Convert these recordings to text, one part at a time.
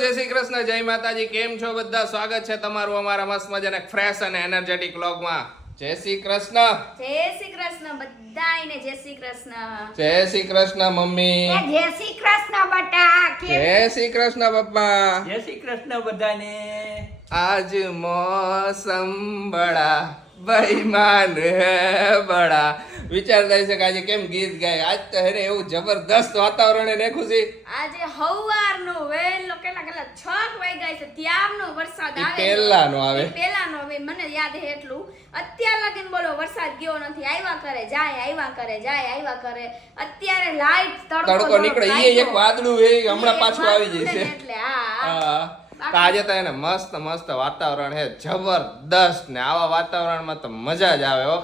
જય શ્રી કૃષ્ણ, જય માતાજી. કેમ છો બધા? સ્વાગત છે તમારું અમારા મસ્ત મજાના ફ્રેશ અને એનર્જેટિક વ્લોગમાં. જય શ્રી કૃષ્ણ. જય શ્રી કૃષ્ણ બધાયને. જય શ્રી કૃષ્ણ. જય શ્રી કૃષ્ણ મમ્મી. જય શ્રી કૃષ્ણ બટા. જય શ્રી કૃષ્ણ પપ્પા. જય શ્રી કૃષ્ણ બધાને. આજ મોસમ બડા બેઈમાન હે બડા. વિચાર થાય છે કે આજે કેમ ગીત ગાય. આજ તો હેને એવું જબરદસ્ત વાતાવરણ ને ખુશી. આજે હવારનો વેલો કેટલા 6 વાગ્યા છે ત્યારનો વરસાદ આવે. પહેલાનો આવે. પહેલાનો આવે મને યાદ છે એટલું. અત્યાર લગીન બોલો વરસાદ ગયો નથી. આવ્યા કરે જાય, આવ્યા કરે જાય, આવ્યા કરે. અત્યારે લાઈટ તડકો નીકળે ઈ એક વાદળું હે હમણાં પાછું આવી જશે. એટલે હા. તો આજે તો એને મસ્ત મસ્ત વાતાવરણ હે જબરદસ્ત ને આવા વાતાવરણમાં તો મજા જ આવે હો.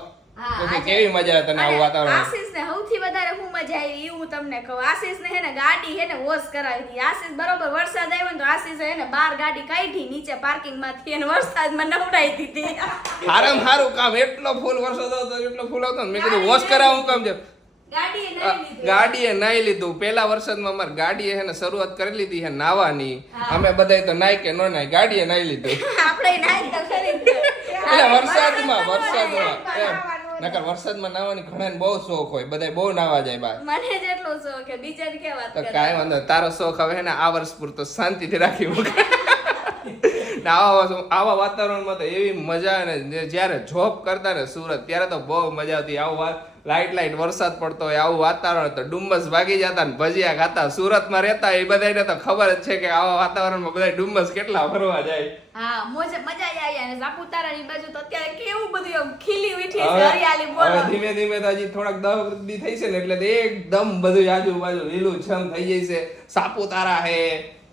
તો કેવી મજા આવે તને આવું વાતાવરણ? આશીષ ને સૌથી વધારે હું મજા આવી ઈ હું તમને કહું. આશીષ ને હે ને ગાડી હે ને વોશ કરાવી હતી. આશીષ બરોબર વરસાદ આવ્યો ને તો આશીષ હે ને બહાર ગાડી કાઢી નીચે પાર્કિંગ માંથી અને વરસાદમાં નવડાઈ દીધી. હારામ હારું કામ. એટલો ફૂલ વરસાદ આવતો એટલો ફૂલ આવતો મેં કીધું વોશ કરાવું કામ છે. ગાડીએ નાઈ લીધું. પેલા વરસાદમાં અમાર ગાડીએ હે ને શરૂઆત કરી લીધી હે નાવાની. અમે બધાય તો નાઈ કે નો નાઈ ગાડીએ નાઈ લીધું. આપણે નાઈ તો ખરી. એટલે વરસાદમાં નકર વરસાદમાં નાવાની ઘણાને બહુ શોખ હોય. બધાય બહુ નાવા જાય બહાર. મને જેટલો શોખ કે બીજાની કે વાત તો કરે. કાઈ વાંધો તારો શોખ હવે હે ને આ વર્ષ પૂરતો શાંતિથી રાખી મૂક. આવા વાતાવરણમાં તો એવી મજા ને જ્યારે જોબ કરતા ને સુરત ત્યારે તો બહુ મજા આવતી. આવું લાઈટ વરસાદ પડતો હોય આવું વાતાવરણ તો ડુમ્મસ ભાગી જતા ને ભજીયા ખાતા. સુરતમાં રહેતા એ બધાને તો ખબર જ છે કે આવા વાતાવરણમાં બધા ડુમ્મસ કેટલા ફરવા જાય. હા મજા આવી. અને સાપુતારાની બાજુ તો અત્યારે કેવું બધું ખીલી ઉઠી છે હરિયાળી. બોલો ધીમે ધીમે તો હજી થોડાક 10 દી થઈ છે ને એટલે એકદમ બધું આજુબાજુ લીલું છમ થઈ જાય છે. સાપુતારા હે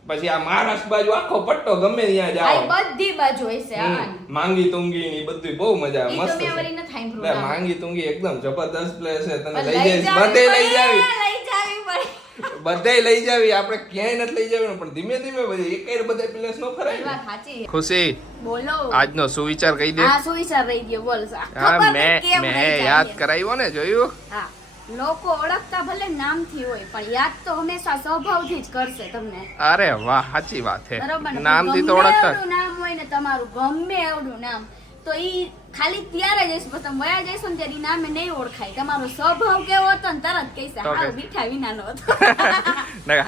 પછી આ મહારાષ્ટ્ર બાજુ આખો પટ્ટો ગમે ત્યાં જાઓ બધી બાજુ હોય છે. માંગી તુંગી ની બધી બહુ મજા આવે. મસ્ત તમે વળી ન થાય માંગી તુંગી એકદમ જબરદસ્ત પ્લેસ છે. તને લઈ જઈશ બધે લઈ જાવી બધે લઈ જાવી. આપણે ક્યાંય નથી લઈ જાવી પણ ધીમે ધીમે બધી એક બધે પ્લેસ નો ફરાય. ખુશી બોલો આજનો સુવિચાર કહી દે. હા સુવિચાર રહી ગયો. બોલ મેં યાદ કરાવ્યો ને જોયું. હા લોકો ઓળખતા ભલે નામથી હોય પણ યાદ તો હંમેશા સ્વભાવથી જ કરશે તમને. અરે વાહ સાચી વાત છે. બરોબર. નામથી તો ઓળખતા. નામ હોય ને તમારું ગમે એવડું નામ તો ઈ ખાલી ત્યારે જઈશ પણ તમે વયા જઈશો ને ત્યારે નામે નહીં ઓળખાય. તમારો સ્વભાવ કેવો હતો ને તરત કહીશ હારો મીઠા વિનાનો હતો.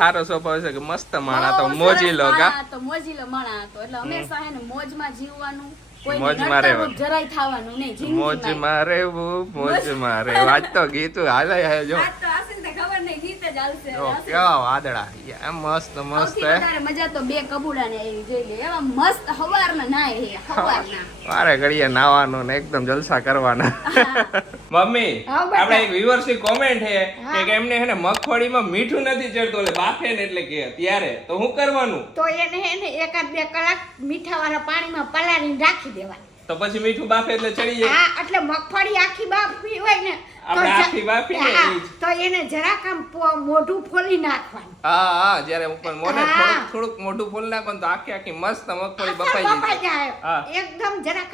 હારો સ્વભાવ છે કે મસ્ત માણા તો મોજીલો કા તો મોજીલો માણા હતો. એટલે હંમેશા હે ને મોજમાં જીવવાનું. મોજમાં રહેવું. જરાય થવાનું નહીં જિંદગીમાં. મોજમાં રહેવું મોજમાં રહેવું. આજ તો ગીત હાલે જો. આજ તો આશીષને ખબર નહીં ગીત જ હાલશે. કેવા વાદળા એમ મસ્ત મસ્ત હે. વધારે મજા તો બે કબૂડાને આવી જોઈ લે. એવા મસ્ત હવારના નાય હે હવારના. વારે ઘડીએ નાવાનું ને એકદમ જલસા કરવાના. મમ્મી આપણે એક વ્યુઅર્સ ની કોમેન્ટ છે કે એમને હે ને મગફળીમાં મીઠું નથી ચડતું એટલે બાફે ને એટલે કે ત્યારે તો શું કરવાનું? તો એને હે ને 1-2 કલાક મીઠાવાળા પાણીમાં પલાળીને રાખી દેવાની. તો પછી મીઠું બાફે એટલે ચડી જાય. હા એટલે મગફળી આખી બાફવી હોય ને આપણે આખી બાફી ને તો એને જરાક આમ મોઢું ફોલી નાખવાનું. હા જ્યારે ઉપર મોઢે થોડુંક મોઢું ફોલી નાખવાનું તો આખી મસ્ત મગફળી બફાઈ જાય. એકદમ જરાક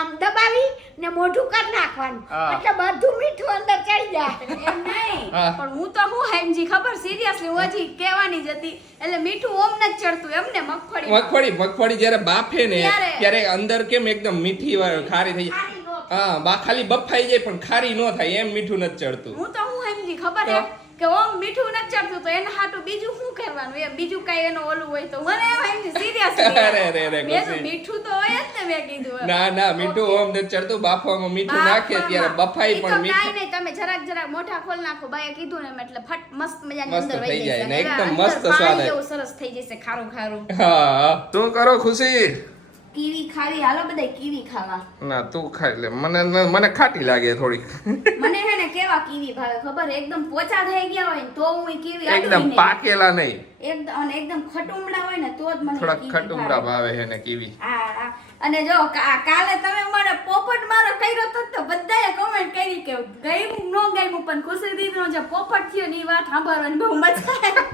આમ દબાવી ને મોઢું કરી નાખવાનું એટલે બધું મીઠું અંદર ચડી જાય. એમ નહીં પણ હું તો હું હેમજી ખબર સિરિયસલી ઓજી કહેવાની જ હતી. એટલે મીઠું ઓમ ન ચડતું એમને મગફળી જ્યારે બાફે ને ત્યારે અંદર કેમ એકદમ મીઠી ખારી થઈ જાય. હા ખાલી બફાઈ જાય પણ ખારી ન થાય એમ મીઠું નથી ચડતું. હું તો હું હેમજી ખબર હે કે ઓમ મીઠું ન ચડતું તો એના હાટું બીજું શું કરવાનું? એ બીજું કઈ એનો ઓલું હોય તો મને એમ હેમજી સિરિયસલી અરે મીઠું તો હોય જ ને. મેં કીધું ના મીઠું ઓમ નથી ચડતું. બાફવામાં મીઠું નાખે ત્યારે બફાઈ પણ મીઠું નહીં. તમે જરાક મોઢા ખોલ નાખો બાએ કીધું ને એટલે ફટ મસ્ત મજાની અંદર થઈ વહી જાય જશે ને એકદમ મસ્ત સ્વાદ આવે. એવું સરસ થઈ જશે ખારું ખારું. હા શું કરો ખુશી? કીવી ખાવી. હાલો બધા કીવી ખાવા. ના તું ખાઈ લે. મને ખાટી લાગે થોડી. મને હે ને કેવા કીવી ભાવે ખબર? એકદમ પોચા થઈ ગયા હોય ને તો હું કીવી એકદમ પાકેલા નહીં. એકદમ ખટુમડા હોય ને તો જ મને થોડા ખટુમડા ભાવે છે ને કીવી. હા અને જો કાલે તમે મને પોપટ મારો કર્યો તો બધાએ કમેન્ટ કરી કે ગયું ન ગયું પણ ખુશી દીદીનો જે પોપટ થયો ની વાત સાંભળવાની બહુ મજા આવે.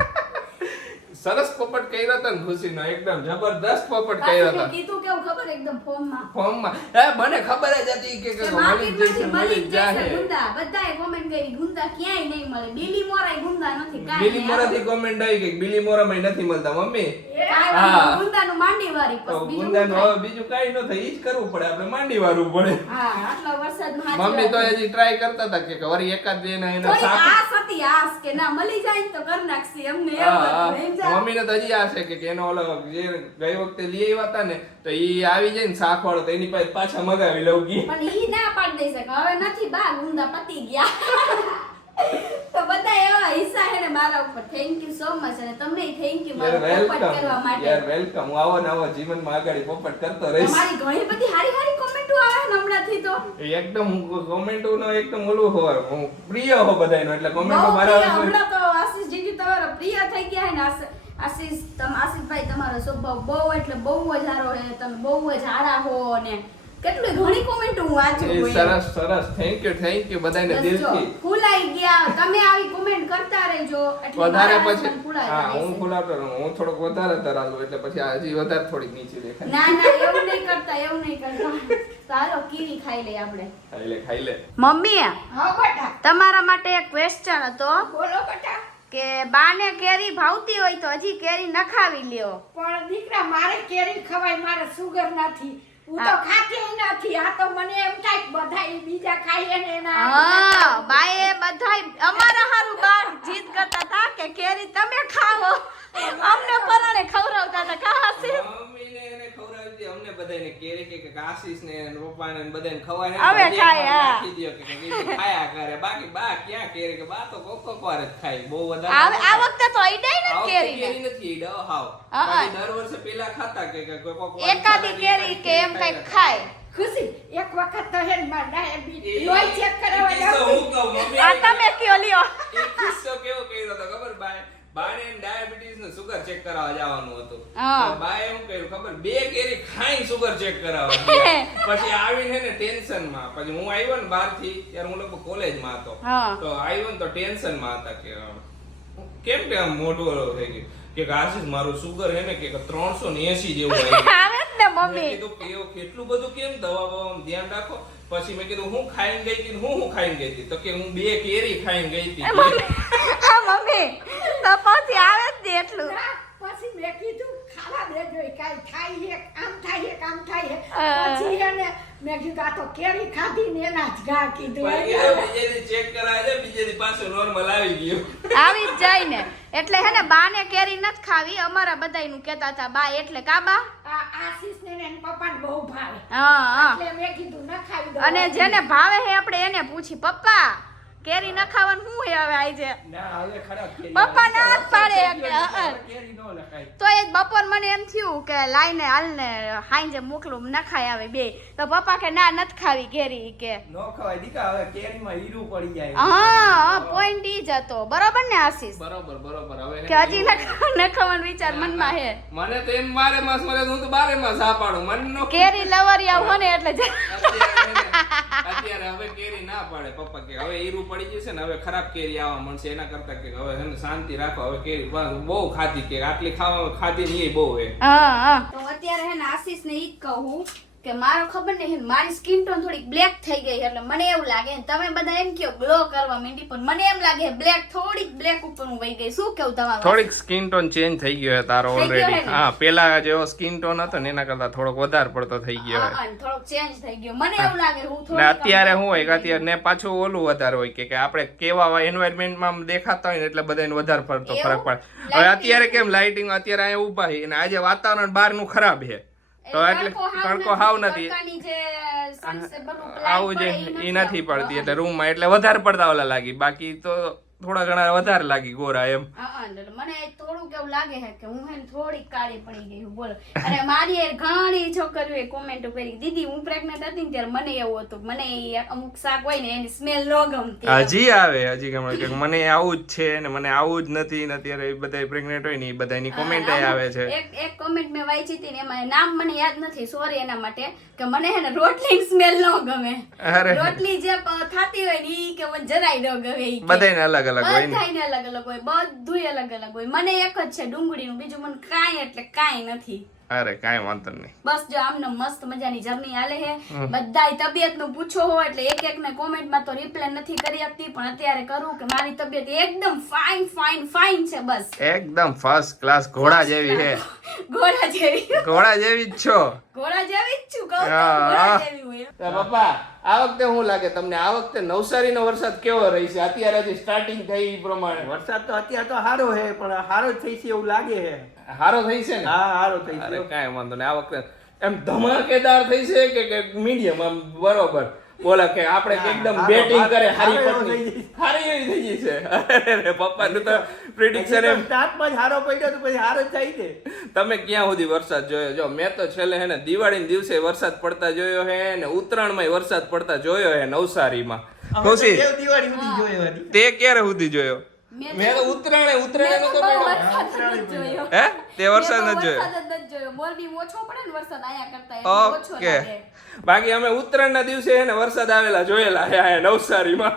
સરસ પોપટ કર્યો હતો ને ખુશીનો એકદમ જબરદસ્ત પોપટ કર્યો હતો. કીધું કેવું ખબર એકદમ ફોર્મમાં મને ખબર જ હતી કે મળી જ જશે મળી જ જાહે. ગુંદા બધાએ કોમેન્ટ કરી ગુંદા ક્યાંય નહીં મળે. બિલી મોરાય ગુંદા નથી કાંઈ બિલી મોરાથી કોમેન્ટ આવી કે બિલી મોરામાં નથી મળતા મમ્મી. કાંઈ ગુંદાનું માંડી વારી તો પછી બીજું ગુંદાનું શું હવે બીજું કાંઈ ન થાય ઈ જ કરવું પડે આપણે માંડી વારવું પડે. હા આટલા વરસાદમાં મમ્મી તો હજી ટ્રાય કરતા હતા કે વરી એકાદ બે ના એના થોડી શાક. આસ હતી આસ કે ના મળી જાય ને તો કર નાખશી અમને એવું હા, હતું. હા. એમ જા. મમ્મીને તો હજી આ છે કે એનો ઓલો જે ગઈ વખતે લઈ આવ્યા હતા ને તો ઈ આવી જાય ને શાક વાળો તો એની પાસે પાછા મગાવી લઉં ગઈ. પણ ઈ ના પાડી દે છે કે હવે નથી બા ગુંદા પતી ગયા. તો બધા એવા હિસ્સા હે ને મારા ઉપર. થેન્ક યુ સો મચ અને તમને થેન્ક યુ મારો પોપટ કરવા માટે. યાર વેલકમ. હું આવો ને આવો જીવનમાં આગળ પોપટ કરતો રહીશ. તમારી ઘણી બધી હારી હારી કોમેન્ટો આવે ને હમણાંથી તો. એકદમ કોમેન્ટોનો એકદમ ઓલું હોય હું પ્રિય હો બધાયનો એટલે કોમેન્ટો બહુ મારા પ્રિય. હમણાં તો આશીષ જીજી તમારા પ્રિય થઈ ગયા હે ને આશીષભાઈ તમારો સ્વભાવ બહુ એટલે બહુ જ સારો હે. તમે બહુ જ સારા હો ને કેટલી ઘણી કોમેન્ટ હું વાંચું છું. સરસ સરસ થેન્ક યુ બધાને દિલથી. ફૂલાઈ ગયા. તમે આવી કોમેન્ટ કરતા રહેજો એટલે વધારે મારા પછી હસબન્ડ ફૂલાઈ હા જાય હું છે. ફૂલાતો રહું. હું થોડોક વધારે ધરાલું એટલે પછી આ હજી વધારે થોડીક નીચે દેખાય. ના એવું નહીં કરતા એવું નહીં કરતા. ચાલો કીવી ખાઈ લઈએ આપણે. ખાઈ લે મમ્મી હા બેટા તમારા માટે એક ક્વેશ્ચન હતો બોલો બેટા. કે બાને કેરી ભાવતી હોય તો હજી કેરી નખાવી લ્યો. પણ દીકરા મારે કેરી ખવાય મારે સુગર નથી હું તો ખાતી નથી. આ તો મને એમ થાય કે બધાય બીજા ખાઈએ ને એના હા બાએ બધાય અમારા હારું બાર જીદ કરતા હતા કે કેરી તમે ખાઓ. અમને પરાણે ખવડાવતા હતા કા હશે. મમ્મીને એને ખવડાવી દી અમને બધાને કેરી કે આશીષ ને પપ્પાને ને બધાને ખવાય હવે ખાય, હા. નાખી દ્યો કે કીધું ખાયા કરે. બાકી બા ક્યાં કેરી કે બા તો કોક વાર જ ખાય બહુ વધારે. આ વખતે તો અઈડાય આ ને વખતે કેરી કેરી નથી ઈડો હાવ. હા. બાકી દર વર્ષે પેલા ખાતા કે કોક વાર એકાદી કેરી કે એમ કઈ ખાય. ખુશી એક વખત તો હે ને માર એ- ડાયાબિટીસ લોહી ચેક કરાવવા એ કિસ્સો જાઉં હું કહું, મમ્મી આ તમે કયો લ્યો. એક કિસ્સો કેવો કર્યો હતો ખબર બાને ડાયાબિટીસ ને સુગર ચેક કરાવવા જવાનું હતું. હા. તો બાએ એમ કર્યું ખબર 2 કેરી ખાઈને સુગર ચેક કરાવવા ગયા. પછી આવીને ને ટેન્શન માં પછી હું આવ્યો ને બહારથી ત્યારે હું લગભગ કોલેજમાં હતો. હા. તો આવ્યો ને તો ટેન્શન માં હતા કે કેમ કે આમ મોઢું ઓલું થઈ ગયું કે આશીષ મારું સુગર હે ને કે 380 જેવું આવ્યું. આવે જ ને મેં મમ્મી. કીધું કે એવું કેટલું બધું કેમ દવા બવામાં ધ્યાન રાખો. પછી મેં કીધું હું ખાઈને ગઈ હતી હું ખાઈને ગઈ હતી તો કે હું 2 કેરી ખાઈને ગઈ હતી. મમ્મી તો પછી આવે જ ને એટલું. ના, પછી મેં કીધું ખાવા દેજો એ કાંઈ થાય હે આમ થાય હે આમ થાય હે હા. પછી એને મેં કીધું આ તો કેરી ખાધી ને એના જ ઘા કીધું પછી કીધું બીજે દી ચેક કરાવે છે બીજે દી પાછું નોર્મલ આવી ગયું. આવી જ જાય ને એટલે હે ને બાને કેરી નથી ખાવી. અમારા બધાયનું કહેતા હતા બા એટલે કા બા. આ આશીષ ને એના પપ્પાને બહુ ભાવે હા હા. એટલે મેં કીધું ન ખાવી દો અને જેને ભાવે હે આપણે એને પૂછી પપ્પા કેરી ન ખાવાનું શું હે હવે આજે. ના હવે ખરાબ કેરી પપ્પા આવે. ના જ પાડે કે હવે કેરી નો લખાય. તો એ બપોર મને એમ થયું કે લાઈને હાલને હાંજે મોકલું ન ખાય આવે બે. તો પપ્પા કે ના નથી ખાવી કેરી કે. નો ખવાય દીકા હવે કેરીમાં હીરું પડી જાય. હા પોઈન્ટ ઈ જ હતો બરોબર ને આશીષ બરોબર હવે કે હજી ન ખાવાનો વિચાર મનમાં હે. મને તો એમ બારે માસ મળે તો હું તો બારે માસ આ પાડું મન નો કેરી લવરિયા હો ને એટલે અત્યારે હવે કેરી ના પાડે પપ્પા કે હવે હીરું પડી જશે ને હવે ખરાબ કેરી આવવા મળશે એના કરતા કે હવે છે ને શાંતિ રાખો હવે કેરી બહુ ખાધી કે આટલી ખાધી નહીં બહુ હે. હા હા. તો અત્યારે હે ને આશીષ ને ઈ જ કહું કે મારો ખબર નહીં મારી સ્કિન ટોન થોડીક બ્લેક થઈ ગઈ એટલે મને એવું લાગે તમે બધા એમ કહો ગ્લો કરવા માંડી પણ મને એમ લાગે બ્લેક થોડીક બ્લેક ઉપર હું વહી ગઈ. શું કેવું તમારું? થોડીક સ્કિન ટોન ચેન્જ થઈ ગયો તારો થઈ ગયો ઓલરેડી. હે ને? હા પેલા જેવો સ્કિન ટોન હતો ને એના કરતા થોડોક વધારે પડતો થઈ ગયો હા, હે. હા, થોડોક ચેન્જ થઈ ગયો મને એવું લાગે હું ને થોડીક અત્યારે શું હોય કે અત્યારે ને પાછું ઓલું વધારે હોય કે આપણે કેવા એન્વાયરમેન્ટમાં દેખાતા હોય ને એટલે બધાને વધારે પડતો એવું? ફરક પડે. હવે અત્યારે કેમ લાઇટિંગ અત્યારે અહીંયા ઊભા છે અને આજે વાતાવરણ બહારનું ખરાબ છે તો એટલે તડકો હાવ નથી તડકાની જે sunset બધું light આવું પડે જે ઈ એ નથી પડતી એટલે પડતી. રૂમમાં એટલે વધારે પડતા ઓલા લાગી બાકી તો થોડા ઘણા વધારે લાગી ગોરા એમ. હા, એટલે મને થોડુંક એવું લાગે છે કે હું હે ને થોડીક કાળી પડી ગઈ છું બોલો. અને મારી એ ઘણી છોકરીઓએ કોમેન્ટ કરી દીદી હું પ્રેગ્નન્ટ હતી ને ત્યારે મને એવું હતું મને ઈ અમુક શાક હોય ને એની સ્મેલ ન ગમતી. હજી આવે હજી ગમે કે મને આવું જ છે ને મને આવું જ નથી ને અત્યારે બધા પ્રેગ્નેન્ટ હોય ને એ બધાની કોમેન્ટ આવે છે. એક કોમેન્ટ મેં વાંચી હતી ને એમાં નામ મને યાદ નથી સોરી એના માટે કે મને હે ને રોટલી સ્મેલ ન ગમે. અરે રોટલી જે થાતી હોય ને ઈ કે મને જરાય ન ગમે ઈ કે. બધાને અલગ અલગ હોય ને બધાયને અલગ અલગ હોય, બધુંય અલગ અલગ હોય. મને એક જ છે ડુંગળીનું, બીજું મને કાંઈ એટલે કાંઈ નથી. અરે કાંઈ વાંધો નહીં. બસ જો આમને મસ્ત મજાની જર્ની હાલે છે. બધાય તબિયતનું પૂછો હો એટલે એક ને કોમેન્ટમાં તો રિપ્લાય નથી કરી શકતી, પણ અત્યારે કરું કે મારી તબિયત એકદમ ફાઇન છે. બસ એકદમ ફર્સ્ટ ક્લાસ ઘોડા જેવી છે. ઘોડા જેવી ઘોડા જેવી જ છો. ઘોડા જેવી જ છું, કહું તો હા. ઘોડા જેવી હોય. પપ્પા આ વખતે શું લાગે તમને, આ વખતે નવસારીનો વરસાદ કેવો રહેશે? અત્યારે હજી સ્ટાર્ટિંગ થઈ એ પ્રમાણે વરસાદ તો અત્યારે તો સારો છે, પણ સારો જ થઈ છે એવું લાગે છે. હારો થઈ છે ને? હા, સારો થઈ અરે છે. કાંઈ વાંધો નહીં. આ વખતે એમ ધમાકેદાર થઈ છે કે મીડિયમ આમ બરોબર બોલા કે આપણે એકદમ બેટિંગ કરે હારી પટની હારી એવી થઈ ગઈ છે. અરે પપ્પાનું તો પ્રિડિક્શન એમ સ્ટાર્ટમાં જ સારો પડ્યો તો પછી સારો જ થાય છે. તમે ક્યાં સુધી વરસાદ જોયો? જો મેં તો છેલ્લે હે ને દિવાળીના દિવસે વરસાદ પડતા જોયો હે ને ઉત્તરાયણમાં વરસાદ પડતા જોયો હે નવસારીમાં. ખુશી દેવ દિવાળી સુધી જોયો હતી. તે ક્યારે સુધી જોયો? મેં તો ઉત્તરાયણ મેં તો તો બહુ વરસાદ જ નથી જોયો. હે તે વરસાદ મેં ન તો જોયો. વરસાદ જ નથી જોયો. મોરબી ઓછો પડે ને વરસાદ આયા કરતા એટલે ઓછો ઓકે લાગે. બાકી અમે ઉત્તરાયણના દિવસે હે ને વરસાદ આવેલા જોયેલા હે આ નવસારીમાં.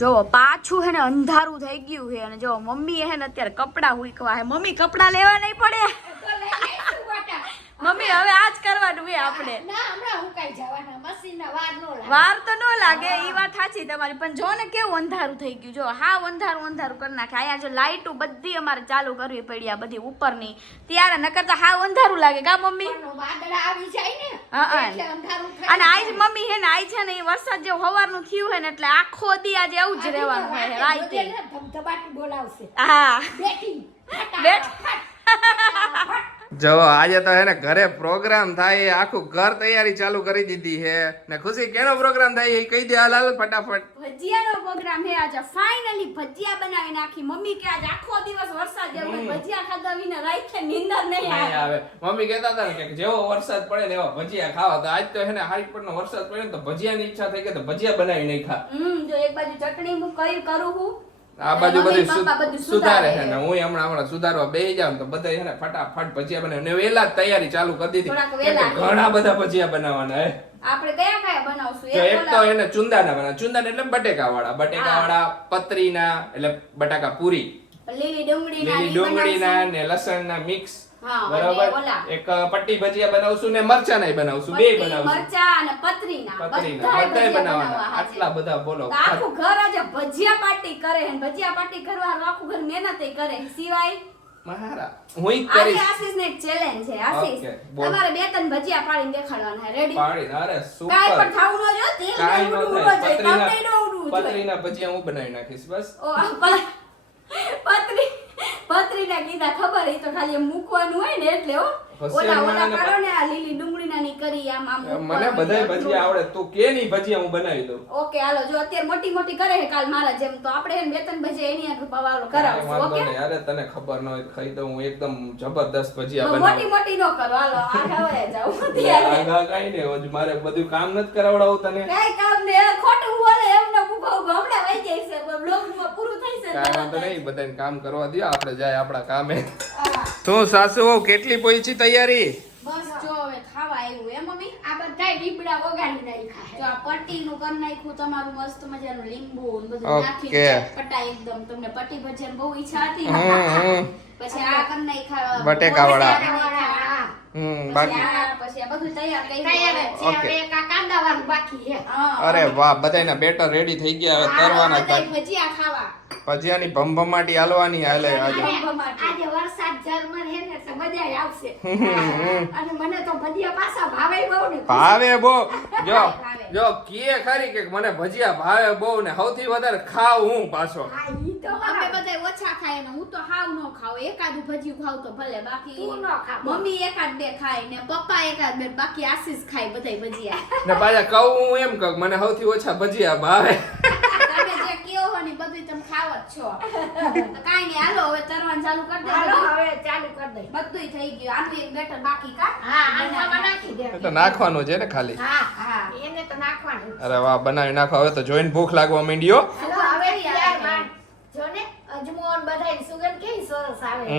જો પાછું હે ને અંધારું થઈ ગયું છે અને જો મમ્મી હે ને અત્યારે કપડા હુકવા હે. મમ્મી કપડા લેવા નહીં પડે? તો લઈ લઈશું બટા. મમ્મી હવે આજ કરવાનું હે આપણે. ના, હમણાં હુકાઈ જવાના, મશીનના વાર નો લાગે. વાર તો ન લાગે, ઈ વાત સાચી તમારી, પણ જો ને કેવું અંધારું થઈ ગયું. જો હા અંધારું કરી નાખે. અહીંયા જો લાઈટો બધી અમારે ચાલુ કરવી પડી, આ બધી ઉપરની, ત્યારે નકર તો હા અંધારું લાગે કા મમ્મી? પણ વાદળા આવી જાય ને હા. એટલે અંધારું થઈ અને આજ મમ્મી હે ને આજ છે ને ઈ વરસાદ જેવું હવારનું થયું હે ને એટલે આખો દી આજે એવું જ રહેવાનું હે રાતે. ધબધબાટી બોલાવશે. હા બેટી જો આજે તો હે ને ઘરે પ્રોગ્રામ થાય, આખું ઘર તૈયારી ચાલુ કરી દીધી છે ને. ખુશી કેનો પ્રોગ્રામ થાય એ કહી દે હાલ ફટાફટ. ભજીયાનો પ્રોગ્રામ હે આજે. ફાઇનલી ભજીયા બનાવી નાખી મમ્મી કે આજ આખો દિવસ વરસાદ જેવો હોય, ભજીયા ખાધા વિના રાતે નીંદર નહીં આવે. મમ્મી કહેતા હતા ને કે જેવો વરસાદ પડે ને એવા ભજીયા ખાવા. તો આજ તો હે ને હારીપટનો વરસાદ પડ્યો ને તો ભજીયાની ઈચ્છા થઈ ગઈ તો ભજીયા બનાવી નાખ્યા. જો એક બાજુ ચટણી હું કરું હું, આ બાજુ મમ્મી, બધું પપ્પા બધું સુધારે છે સુધારે ને હું હમણાં સુધારવા બેસી જાઉં તો બધા છે ને ફટાફટ ભજીયા બનાવે ને વહેલા જ તૈયારી ચાલુ કરી દીધી. થોડાક કેમ કે વહેલા. ઘણા બધા ભજીયા બનાવવાના હે. આપણે કયા બનાવશું? જો એક તો એને ચુંદાના બનાવ. ચુંદાના એટલે બટેકા વાળા, પતરીના એટલે બટાકા પૂરી, લીલી ડુંગળીના લીલી ઈ ડુંગળીના બનાવશું. ને લસણના મિક્સ. હા, બરાબર. અને ઓલા. એક પટ્ટી ભજીયા બનાવશું ને મરચાના બનાવશું, બે પટ્ટી, બનાવશું. મરચાં અને પતરીના પતરીના બધાય બધાય ભજીયા બનાવવાના. બનાવવા આટલા બધા બોલો. તો આખું ઘર આજે ભજીયા પાર્ટી કરે છે. ભજીયા પાર્ટી કરવા આખું ઘર મહેનત કરે. સિવાય મારા હું ઈ આજે કરીશ. આશીષને એક ચેલેન્જ છે. આશીષ, Okay, બોલ. તમારે 2-3 ભજીયા પાડીને દેખાડવાના છે. રેડી? પાડીને અરે super. કાઈ પણ થાવું ન જોઈએ, તેલ કાંઈ ને ન ઉડવું થાય. ન જોઈએ, તમને ન ઉડવું જોઈએ. પતરીના ભજીયા હું બનાવી નાખીશ બસ. ઓ, પતરીના કીધા ખબર, એ તો ખાલી એમ મૂકવાનું હોય ને એટલે હો. હોશિયાર ઓલા માણસને કરો ને આ લીલી ડુંગળીના ની કરી આમ મને બધાય ભજીયા આવડે. તું કે ની ભજીયા હું બનાવી દઉં. ઓકે હાલો, જો અત્યારે મોટી કરે છે કાલ મારા જેમ, તો આપણે એને 2-3 ભજીયા એની આગળ પવાલો કાંઈ કરાવશું. વાંધો ઓકે, નહીં. અરે તને ખબર ન હોય તો ખાઈ દઉં. હું એકદમ જબરદસ્ત ભજીયા મોટી બનાવું. નો કરો. હાલો આ હવે જાવ આગા કાંઈ નહીં. હજુ મારે બધું કામ નથી કરાવડાવું તને. કઈ કામ ને ખોટું બોલે એમને ઉભો હમણાં વઈ જાય છે. બ્લોગ પૂરું થઈ છે. કાંઈ વાંધો નહીં. બધાને કામ કરવા દો, આપણે જાય આપણા કામે. હા. તું સાસુ વહુ કેટલી પહોંચી તૈયારી? બસ જો હવે ખાવા આવ્યું હે મમ્મી. આ બધાય દીપડા વગાડી નાખ્યા જો આ પટ્ટીનું કરી નાખ્યું તમારું મસ્ત મજાનું લીંબુ ને બધું Okay. નાખીને ચટપટા એકદમ. તમને પટ્ટી ભજીયાની બહુ ઈચ્છા હતી ને? પછી આ કરી નાખ્યા બટેકાવાળા. હા. બાકી પછી આ બધું તૈયાર કરી તૈયાર જ છે. Okay. હવે એક આ કાંદાવાનું બાકી છે. અરે વાહ, બધાયના બેટર રેડી થઈ ગયા. હવે તરવાના બધાય થાય. ભજીયા ખાવા. ભજીયાની ભમભમાટી હાલવાની હાલે આજે. આજે વરસાદ ઝરમર હે ને તો મજા આવશે. અને મને તો ભજીયા પાછા ભાવે બહુ ને. ભાવે બહુ. જો ભાવે. જો કીએ ખરી કે મને ભજીયા ભાવે બહુ ને સૌથી વધારે ખાવ હું પાછો. હા, ઈ તો અમે બરાબર. બધાય ઓછા ખાય ને હું તો હાવ ન ખાવ. એકાદું ભજીયું ખાવ તો ભલે, બાકી તું ન ખાવ. મમ્મી એકાદ બે ખાય ને પપ્પા એકાદ બે, બાકી આશીષ ખાય બધાય ભજીયા. ને પાછા કહું હું એમ કહું મને સૌથી ઓછા ભજીયા ભાવે. તમે જે કયો હો ને બધું તમે ખાવ જ છો. તો કાંઈ નહીં, હાલો હવે તરવાનું ચાલુ કરી દે. હાલો હવે ચાલુ કરી દઈ. બધુંય થઈ ગયું. આનું એક બેટર બાકી કા? હા, આમાં નાખી દે. એ તો નાખવાનું છે ને ખાલી. હા, હા. એને તો નાખવાનું. અરે વાહ, બનાવી નાખો. હવે તો જોઈને ભૂખ લાગવા માંડ્યો. હાલો હવે તૈયાર બાર. જો ને અજમો ને બધાય સુગંધ કેવી સરસ આવે આવે.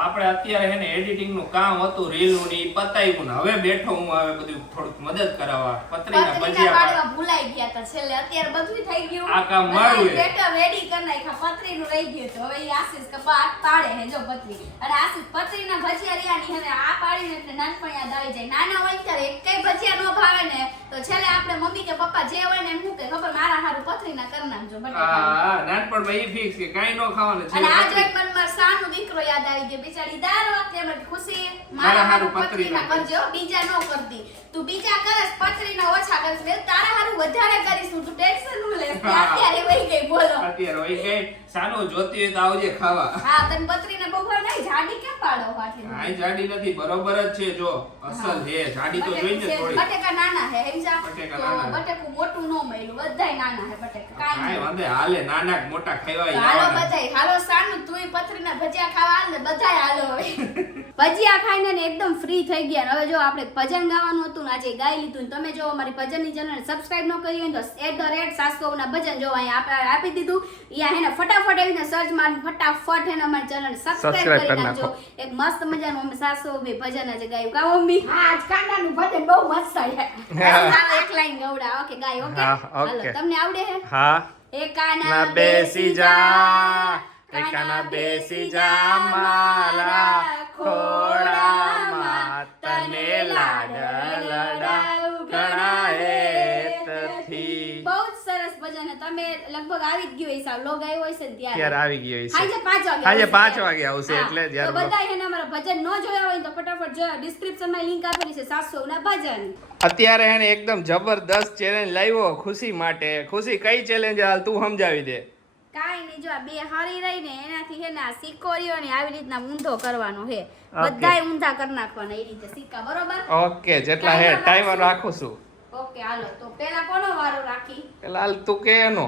આપણે અત્યારે હે ને એડિટિંગ નું કામ હતું રીલ નું ને ઈ પતાવ્યું ને હવે બેઠો હું હવે બધું થોડુંક મદદ કરાવવા પતરીના પતરીના ભજીયા પાડવા ભૂલાઈ ગયા હતા છેલ્લે. અત્યારે બધું થઈ ગયું. આ કામ મારું છે. બેટા રેડી કરી નાખ્યા. પતરીનું રહી ગયું હતું. હવે ઈ આશીષ કપાટ પાડે હે જો પતરી. અને આશીષ પતરીના ભજીયા રહ્યા ની હવે આ પાડીને એટલે નાનપણ યાદ આવી જાય. નાના હોય ત્યારે એકેય ભજીયા નો ભાવે ને તો છેલ્લે આપણે મમ્મી કે પપ્પા જે હોય ને એમ હું કે ખબર મારા હારું પતરીના કરી નાખજો બટેકા. હા નાનપણમાં ઈ ફિક્સ કે કાઈ નો ખાવાનું છે અને આ જોઈ મનમાં સાનો દીકરો યાદ આવી ગયો. બિચારી દર વખતે એમ જ ખુશી મારા હારું પતરીના કરજો બીજા નો કરતી. તું બીજા કરસ પતરીના ઓછા કરસ મેં તારા હારું વધારે કરીશું તું ટેન્શન નું લે. અત્યારે વહી ગઈ બોલો. અત્યારે હોય કે સાનું જોતી હોય તો આવજે ખાવા. હા તને પતરીના બહુ ભાવ નહીં જાડી કેમ પાડો પાછી. આ જાડી નથી બરોબર જ છે જો અસલ છે જાડી તો જોઈને થોડી. બટેકા નાના હે સમજા. બટેકા તો નાના. બટેકું મોટું નો મળ્યું બધાય નાના હે બટેકા કાઈ કાઈ નહીં. વાંધે હાલે નાના કે મોટા ખાવાય હાલો જવાના. બધાય હાલો સાનું તુંય પતરીના ભજીયા ખાવા હાલ ને બધાય હાલો હવે. ભજીયા ખાઈને ને એકદમ ફ્રી થઈ ગયા. હવે જો આપણે ભજન ગાવાનું હતું ને આજે ગાઈ લીધું ને તમે જો અમારી ભજનની ચેનલ સબસ્ક્રાઇબ ન કરી હોય તો @સાસકોના ભજન જો અહીંયા આપણે આપી દીધું. યા હેને ફટાફટ આવીને સર્ચ મારીને ફટાફટ હેને અમારી ચેનલ સબસ્ક્રાઇબ કરી નાખજો. એક મસ્ત મજાનું અમે સાસો બે ભજન આજે ગાયું કા મમ્મી. હા આજ કાંડાનું ભજન બહુ મસ્ત છે. ચાલો એક લાઈન ગવડા ઓકે ગાય ઓકે. હા, હાલો ઓકે. તમને આવડે હે? હા એકાના ના બેસી જા એકાના બેસી જા મારા ખોળામાં તને લાડ લડાવ ઘણા હેતથી. બહુ જ સરસ ભજન છે. તમે લગભગ આવી જ ગયો હિસાબ લોગ આવ્યો હશે ને ત્યારે ત્યારે આવી ગયો છે સાંજે 5 વાગે સાંજે આવશે 5 ત્યારે. વાગે આવશે હા, એટલે તો જ્યારે બધાય એને અમારા ભજન ન જોયા હોય તો ફટાફટ જો ડિસ્ક્રિપ્શન માં લિંક આપેલી છે 700 ના ભજન. અત્યારે હે ને એકદમ જબરદસ્ત ચેલેન્જ લાવ્યો ખુશી માટે. ખુશી કઈ ચેલેન્જ હાલ તું સમજાવી દે. કાઈ નહીં જો આ બે હારી રહી ને એનાથી હે ને આ સિક્કો રહ્યો ને આવી રીતના ઊંધો કરવાનો હે. બધાય ઊંધા કરી નાખવાના એ રીતે સિક્કા બરોબર. ઓકે જેટલા હે ટાઈમર રાખું છું. ઓકે હાલો તો પેલા કોનો વારો રાખી. પેલા હાલ તું કે એનો.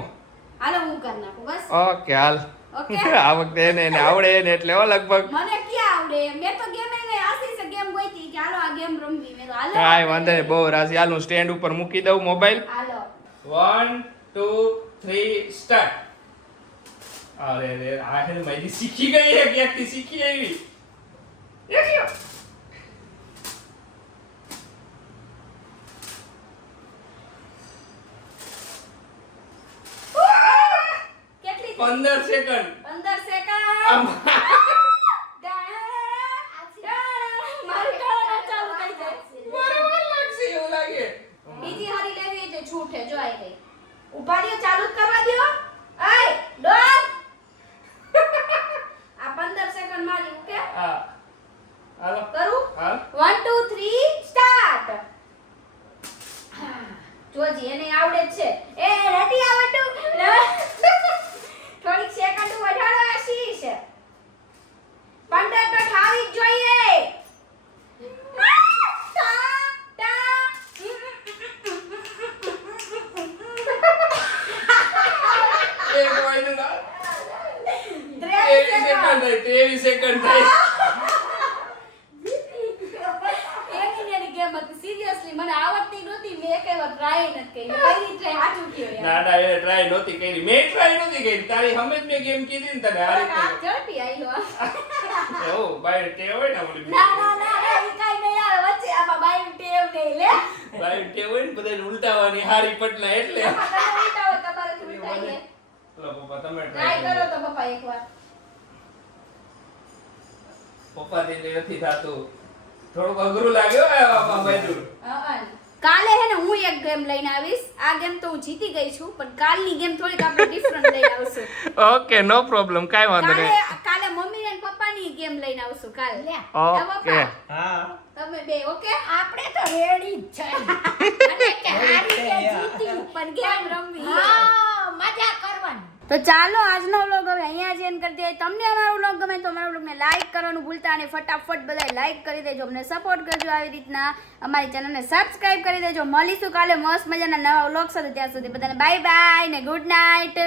હાલો હું કરી નાખું બસ. ઓકે હાલ. ઓકે. આ વખતે એને આવડે ને એટલે હો લગભગ મને ક્યાં આવડે મેં તો ગેમ એને આશીષે ગેમ ગોઈતી કે હાલો આ ગેમ રમવી મેં તો હાલો કાંઈ વાંધો નહીં બહુ રાજી હાલ હું સ્ટેન્ડ ઉપર મૂકી દઉં મોબાઈલ. હાલો 1 2 3 સ્ટાર્ટ. અરે રે આ હે મારી શીખી ગઈ હે ક્યાંકથી શીખી આવી. યક્યો કેટલી 15 સેકન્ડ. 15 સેકન્ડ મારી ગાળા ચાલુ થઈ જાય. બરાબર લાગશે એવું લાગે. બીજી હારી લેવી એટલે છૂટ હે જો આઈ ગઈ. ઉભા રહ્યો ચાલુ જ કરવા દ્યો. એય ડોન આ 15 સેકન્ડ મારી ઓકે હા હાલો કરું હા 1 2 3 સ્ટાર્ટ. જોજી એને આવડે જ છે. એ રેડી આવડું થોડીક સેકન્ડ વધારો આશીષ 15 તો થાવી જ જોઈએ. એક વાયનું ના 23 સેકન્ડ થાય. એની ગેમ હતી સિરિયસલી મને આવડતી નહોતી મેં એકેય વાર ટ્રાય નથી કરી. પહેલી ટ્રાય હાચું કયો યાર. ના ના એ ટ્રાય નહોતી કરી. મેં ટ્રાય નહોતી કરી. તારી હમે જ મેં ગેમ કીધી ને તને આ આ રીતે. ઝડપી આયલો. એવું બાય ટેવ હોય ને આપણી. ના ના ના ઈ કાઈ નહીં આવે વચ્ચે આમાં બાઈ ટેવ નહીં લે. બાય ટેવ હોય ને બધાને ઉલટાવાની હારી પટલા એટલે. તમારે ઉલટા હોય તમારે જ ઉલટાઈ છે. ચલો પપ્પા તમે ટ્રાય ટ્રાય કરો તો પપ્પા એકવાર. પપ્પા થી નથી થાતું. થોડુંક અઘરું લાગ્યો આ બાજુ. કાલે હે ને હું એક ગેમ લઈને આવીશ. આ ગેમ તો હું જીતી ગઈ છું પણ કાલની ગેમ થોડીક આપણે ડિફરન્ટ લઈને આવશું. ઓકે નો પ્રોબ્લેમ કાઈ વાંધો કાલે નહીં. કાલે મમ્મી ને પપ્પાની ગેમ લઈને આવશું કાલે. લે ઓકે હા તમે બે ઓકે આપણે તો રેડી જ છે અને કે હારી કે જીતી પણ ગેમ રમવી. હા મજા કરવાની. તો ચાલો આજનો વ્લોગ હવે અહીંયા જ એન્ડ કરી દઈએ. તમને અમારો વ્લોગ ગમે તો અમારા વ્લોગને લાઈક કરવાનું ભૂલતા અને ફટાફટ બધા લાઈક કરી દેજો. અમને સપોર્ટ કરજો આવી રીતના. અમારી ચેનલને સબસ્ક્રાઇબ કરી દેજો. મળીશું કાલે મસ્ત મજાના નવા વ્લોગ સાથે. ત્યાં સુધી બધાને બાય બાય ને ગુડ નાઇટ.